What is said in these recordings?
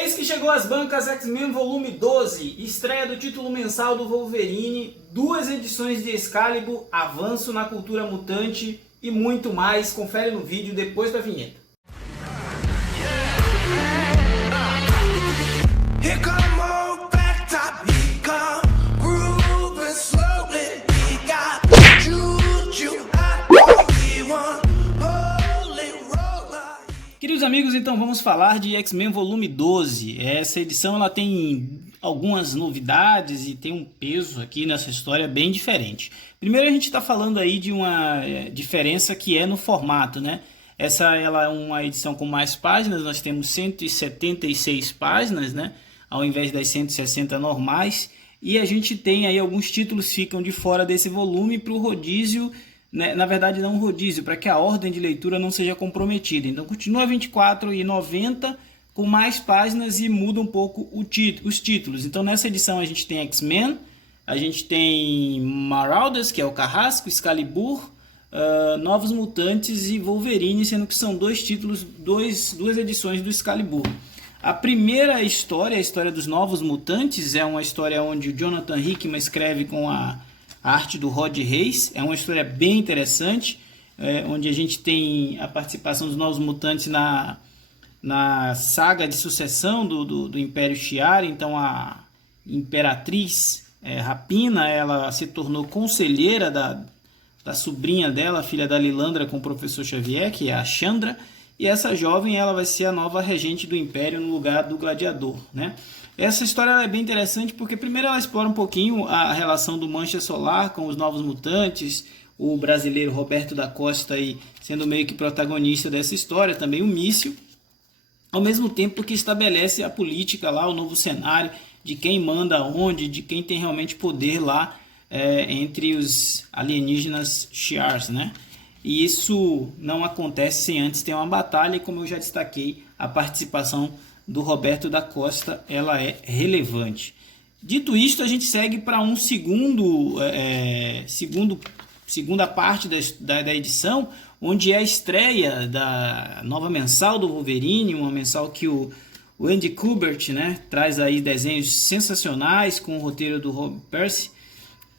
Eis que chegou às bancas X-Men Volume 12, estreia do título mensal do Wolverine, 2 edições de Excalibur, avanço na cultura mutante e muito mais. Confere no vídeo depois da vinheta. Queridos amigos, então vamos falar de X-Men Volume 12. Essa edição ela tem algumas novidades e tem um peso aqui nessa história bem diferente. Primeiro a gente está falando aí de uma diferença que é no formato, né? Essa ela é uma edição com mais páginas, nós temos 176 páginas, né? Ao invés das 160 normais. E a gente tem aí alguns títulos que ficam de fora desse volume para o rodízio, né? Na verdade não rodízio, para que a ordem de leitura não seja comprometida. Então continua R$ 24,90 com mais páginas e muda um pouco os títulos. Então nessa edição a gente tem X-Men, a gente tem Marauders, que é o Carrasco, Excalibur, Novos Mutantes e Wolverine, sendo que são dois títulos, duas edições do Excalibur. A primeira história, a história dos Novos Mutantes, é uma história onde o Jonathan Hickman escreve com a arte do Rod Reis. É uma história bem interessante, onde a gente tem a participação dos Novos Mutantes na saga de sucessão do Império Shi'ar. Então a Imperatriz Rapina, ela se tornou conselheira da sobrinha dela, filha da Lilandra, com o Professor Xavier, que é a Chandra. E essa jovem ela vai ser a nova regente do Império no lugar do Gladiador, né? Essa história é bem interessante porque primeiro ela explora um pouquinho a relação do Mancha Solar com os Novos Mutantes, o brasileiro Roberto da Costa aí sendo meio que protagonista dessa história, também o Míssil, ao mesmo tempo que estabelece a política lá, o novo cenário de quem manda onde, de quem tem realmente poder lá entre os alienígenas Shi'ars, né? E isso não acontece sem antes ter uma batalha, e como eu já destaquei, a participação do Roberto da Costa ela é relevante. Dito isto, a gente segue para um segunda parte da edição, onde é a estreia da nova mensal do Wolverine, uma mensal que o Andy Kubert, né, traz aí desenhos sensacionais com o roteiro do Rob Percy.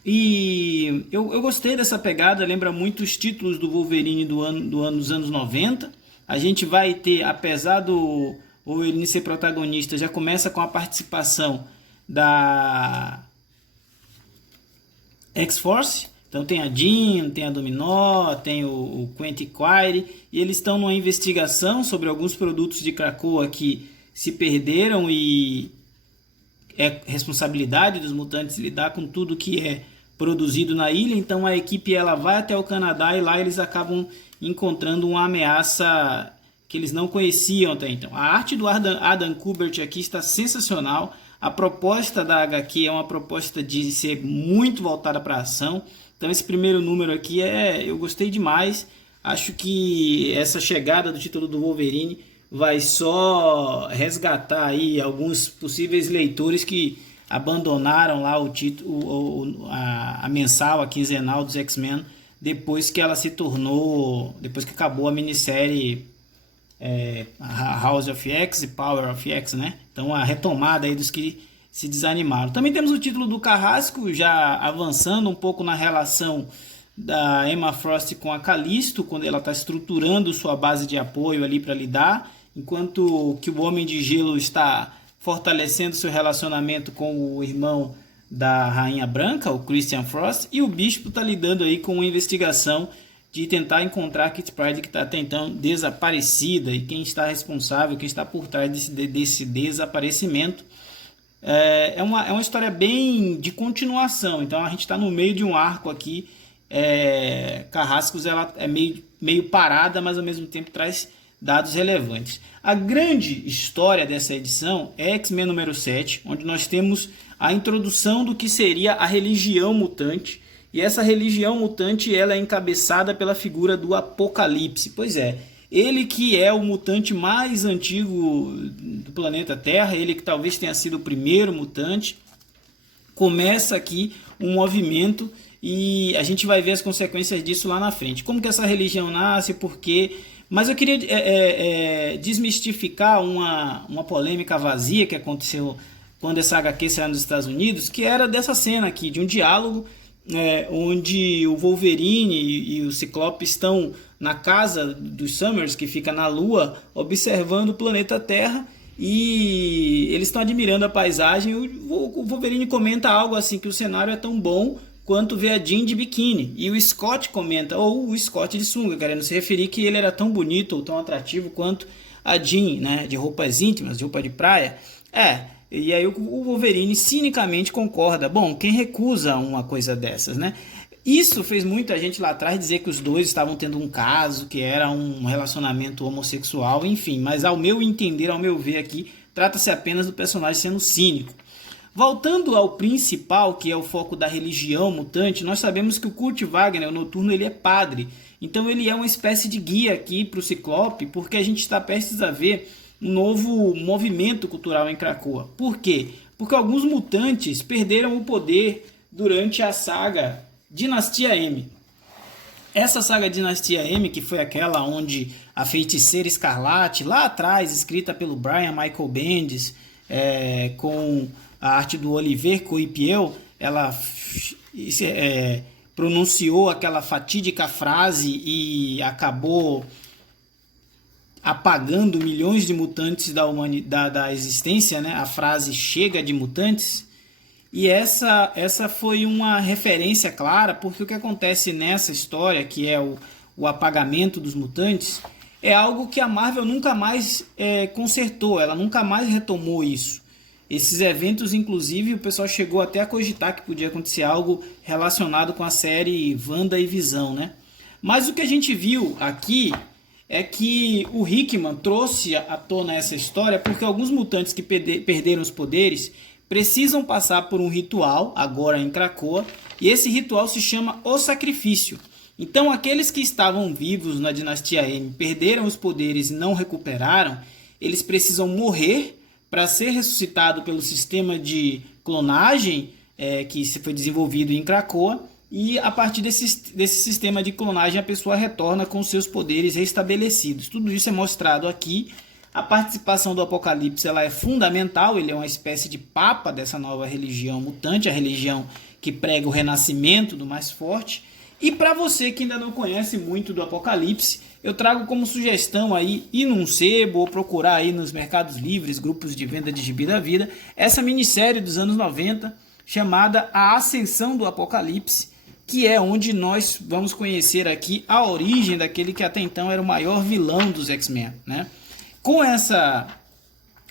E eu gostei dessa pegada, lembra muito os títulos do Wolverine dos anos 90. A gente vai ter, apesar do Wolverine ser protagonista, já começa com a participação da X-Force. Então tem a Jean, tem a Dominó, tem o Quentin Quire, e eles estão numa investigação sobre alguns produtos de Krakoa que se perderam, e é responsabilidade dos mutantes lidar com tudo que é produzido na ilha. Então a equipe ela vai até o Canadá e lá eles acabam encontrando uma ameaça que eles não conheciam até então. A arte do Adam Kubert aqui está sensacional. A proposta da HQ é uma proposta de ser muito voltada para a ação. Então esse primeiro número aqui eu gostei demais. Acho que essa chegada do título do Wolverine vai só resgatar aí alguns possíveis leitores que abandonaram lá o título, a mensal, a quinzenal dos X-Men, depois que ela se tornou, depois que acabou a minissérie House of X e Power of X, né? Então a retomada aí dos que se desanimaram. Também temos o título do Carrasco, já avançando um pouco na relação da Emma Frost com a Callisto, quando ela está estruturando sua base de apoio ali para lidar, enquanto que o Homem de Gelo está fortalecendo seu relacionamento com o irmão da Rainha Branca, o Christian Frost, e o Bispo está lidando aí com uma investigação de tentar encontrar a Kitty Pryde, que está até então desaparecida, e quem está responsável, quem está por trás desse desaparecimento. É uma história bem de continuação, então a gente está no meio de um arco aqui. Carrascos ela é meio parada, mas ao mesmo tempo traz dados relevantes. A grande história dessa edição é X-Men número 7, onde nós temos a introdução do que seria a religião mutante, e essa religião mutante ela é encabeçada pela figura do Apocalipse. Pois é, ele que é o mutante mais antigo do planeta Terra, ele que talvez tenha sido o primeiro mutante. Começa aqui um movimento e a gente vai ver as consequências disso lá na frente. Como que essa religião nasce, por quê? Mas eu queria desmistificar uma polêmica vazia que aconteceu quando essa HQ saiu nos Estados Unidos, que era dessa cena aqui, de um diálogo onde o Wolverine e o Ciclope estão na casa dos Summers, que fica na Lua, observando o planeta Terra, e eles estão admirando a paisagem. O Wolverine comenta algo assim, que o cenário é tão bom quanto ver a Jean de biquíni, e o Scott comenta, ou o Scott de sunga, querendo se referir que ele era tão bonito ou tão atrativo quanto a Jean, né, de roupas íntimas, de roupa de praia. E aí o Wolverine cinicamente concorda. Bom, quem recusa uma coisa dessas, né? Isso fez muita gente lá atrás dizer que os dois estavam tendo um caso, que era um relacionamento homossexual, enfim. Mas ao meu entender, ao meu ver aqui, trata-se apenas do personagem sendo cínico. Voltando ao principal, que é o foco da religião mutante, nós sabemos que o Kurt Wagner, o Noturno, ele é padre. Então ele é uma espécie de guia aqui para o Ciclope, porque a gente está prestes a ver um novo movimento cultural em Krakoa. Por quê? Porque alguns mutantes perderam o poder durante a saga Dinastia M. Essa saga Dinastia M, que foi aquela onde a Feiticeira Escarlate, lá atrás, escrita pelo Brian Michael Bendis, com a arte do Oliver Coipel, ela pronunciou aquela fatídica frase e acabou apagando milhões de mutantes da existência, né? A frase chega de mutantes. E essa foi uma referência clara, porque o que acontece nessa história, que é o apagamento dos mutantes, é algo que a Marvel nunca mais consertou, ela nunca mais retomou isso. Esses eventos, inclusive, o pessoal chegou até a cogitar que podia acontecer algo relacionado com a série Wanda e Visão, né? Mas o que a gente viu aqui é que o Hickman trouxe à tona essa história porque alguns mutantes que perderam os poderes precisam passar por um ritual, agora em Krakoa, e esse ritual se chama O Sacrifício. Então, aqueles que estavam vivos na Dinastia M, perderam os poderes e não recuperaram, eles precisam morrer para ser ressuscitado pelo sistema de clonagem que foi desenvolvido em Krakoa, e a partir desse sistema de clonagem a pessoa retorna com seus poderes restabelecidos. Tudo isso é mostrado aqui. A participação do Apocalipse ela é fundamental, ele é uma espécie de papa dessa nova religião mutante, a religião que prega o renascimento do mais forte. E para você que ainda não conhece muito do Apocalipse, eu trago como sugestão aí ir num sebo ou procurar aí nos mercados livres, grupos de venda de gibi da vida, essa minissérie dos anos 90 chamada A Ascensão do Apocalipse, que é onde nós vamos conhecer aqui a origem daquele que até então era o maior vilão dos X-Men, né? Com essa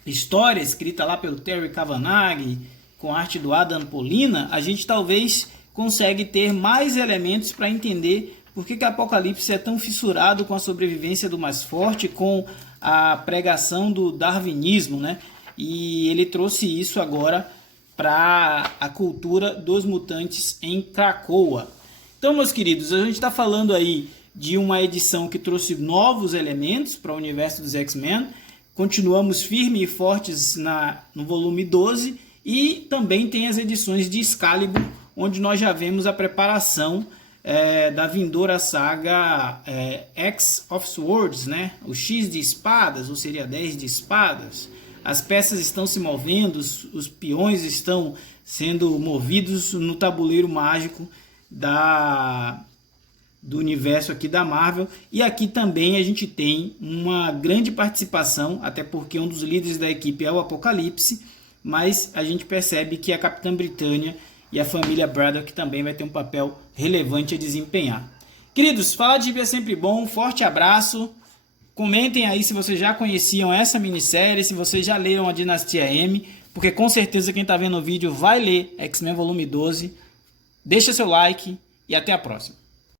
história escrita lá pelo Terry Kavanagh, com arte do Adam Polina, a gente talvez consegue ter mais elementos para entender por que Apocalipse é tão fissurado com a sobrevivência do mais forte, com a pregação do darwinismo, né? E ele trouxe isso agora para a cultura dos mutantes em Krakoa. Então, meus queridos, a gente está falando aí de uma edição que trouxe novos elementos para o universo dos X-Men. Continuamos firmes e fortes no volume 12 e também tem as edições de Excalibur, onde nós já vemos a preparação da vindoura saga X of Swords, né? O X de espadas, ou seria 10 de espadas. As peças estão se movendo, os peões estão sendo movidos no tabuleiro mágico do universo aqui da Marvel. E aqui também a gente tem uma grande participação, até porque um dos líderes da equipe é o Apocalipse, mas a gente percebe que a Capitã Britânia e a família Braddock também vai ter um papel relevante a desempenhar. Queridos, falar de gibi é sempre bom, um forte abraço. Comentem aí se vocês já conheciam essa minissérie, se vocês já leram a Dinastia M, porque com certeza quem está vendo o vídeo vai ler X-Men Volume 12. Deixa seu like e até a próxima.